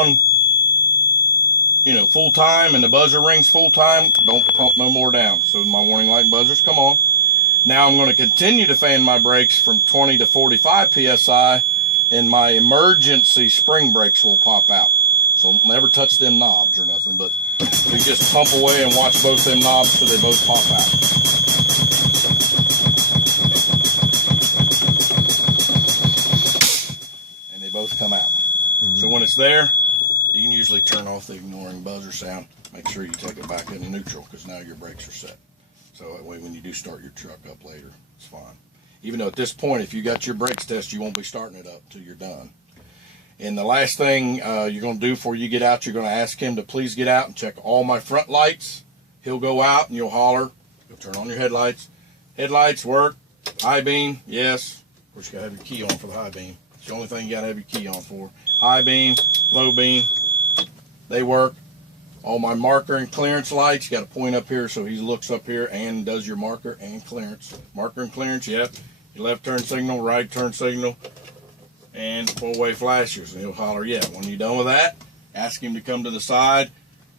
You know, full time and the buzzer rings full time, don't pump no more down. So my warning light buzzers come on. Now I'm going to continue to fan my brakes from 20 to 45 psi, and my emergency spring brakes will pop out. So never touch them knobs or nothing, but we just pump away and watch both them knobs till they both pop out. And they both come out. So when it's there, you can usually turn off the ignoring buzzer sound. Make sure you take it back into neutral, because now your brakes are set. So that way when you do start your truck up later, it's fine. Even though at this point, if you got your brakes tested, you won't be starting it up till you're done. And the last thing you're going to do before you get out, you're going to ask him to please get out and check all my front lights. He'll go out and you'll holler. You'll turn on your headlights. Headlights work. High beam, yes. Of course, you got to have your key on for the high beam. It's the only thing you got to have your key on for. High beam, low beam, they work. All my marker and clearance lights, you got to point up here so he looks up here and does your marker and clearance. Marker and clearance, yep. Your left turn signal, right turn signal, and four-way flashers. And he'll holler, yeah. When you're done with that, ask him to come to the side.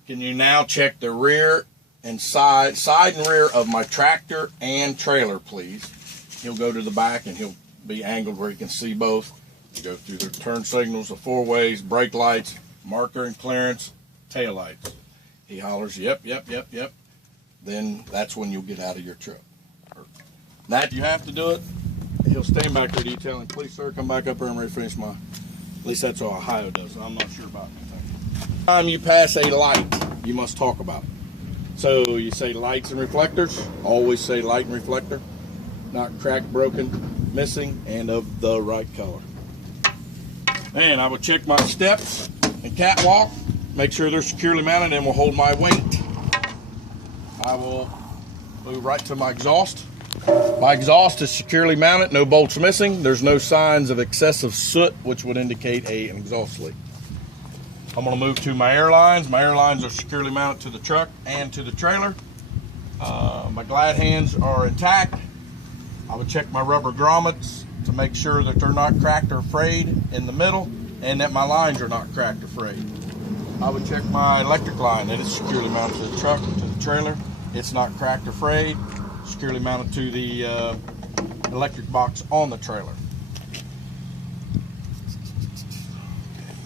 Can you now check the rear and side and rear of my tractor and trailer, please? He'll go to the back and he'll be angled where he can see both. You go through the turn signals, the four ways, brake lights, marker and clearance, tail lights. He hollers, yep, yep, yep, yep. Then that's when you'll get out of your truck. That you have to do it. He'll stand back there detailing, please sir, come back up here and refinish my, at least that's what Ohio does. I'm not sure about anything. Every time you pass a light, you must talk about it. So you say lights and reflectors, always say light and reflector, not cracked, broken, missing, and of the right color. And I will check my steps and catwalk, make sure they're securely mounted, and will hold my weight. I will move right to my exhaust. My exhaust is securely mounted, no bolts missing. There's no signs of excessive soot, which would indicate an exhaust leak. I'm going to move to my air lines. My air lines are securely mounted to the truck and to the trailer. My glide hands are intact. I will check my rubber grommets to make sure that they're not cracked or frayed in the middle, and that my lines are not cracked or frayed. I would check my electric line, that is securely mounted to the truck, to the trailer. It's not cracked or frayed, securely mounted to the electric box on the trailer.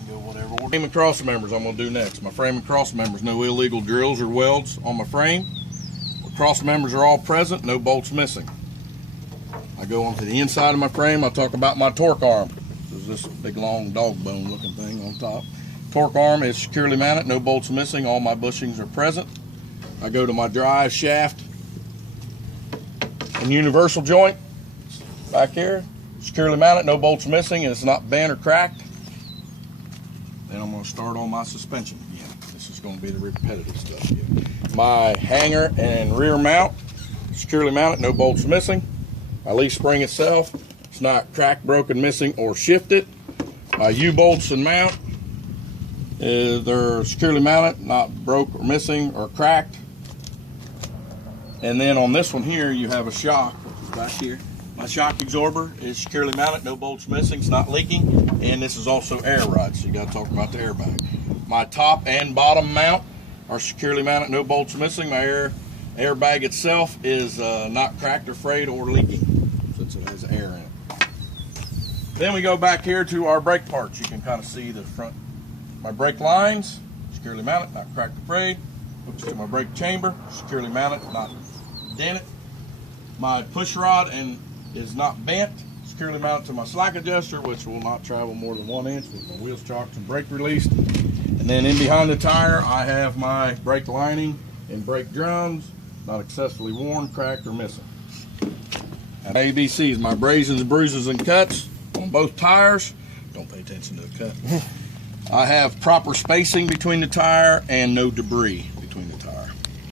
Go whatever order. Frame and cross members I'm going to do next. My frame and cross members, no illegal drills or welds on my frame. My cross members are all present, no bolts missing. I go onto the inside of my frame. I'll talk about my torque arm. There's this big long dog bone looking thing on top. Torque arm is securely mounted, no bolts missing, all my bushings are present. I go to my drive shaft and universal joint back here, securely mounted, no bolts missing, and it's not bent or cracked. Then I'm going to start on my suspension again. This is going to be the repetitive stuff here. My hanger and rear mount, securely mounted, no bolts missing. My leaf spring itself, it's not cracked, broken, missing, or shifted. My U-bolts and mount, they're securely mounted, not broke or missing or cracked. And then on this one here, you have a shock, which is back here. My shock absorber is securely mounted, no bolts missing, it's not leaking, and this is also air ride, so you got to talk about the airbag. My top and bottom mount are securely mounted, no bolts missing. My airbag itself is not cracked or frayed or leaking, since it has air in it. Then we go back here to our brake parts. You can kind of see the front. My brake lines, securely mounted, not cracked or frayed. Hooks to my brake chamber, securely mounted, not dented. My push rod is not bent, securely mounted to my slack adjuster, which will not travel more than 1 inch with my wheels chalked and brake released. And then in behind the tire, I have my brake lining and brake drums, not excessively worn, cracked, or missing. And ABCs, my abrasions, bruises, and cuts on both tires. Don't pay attention to the cut. I have proper spacing between the tire and no debris.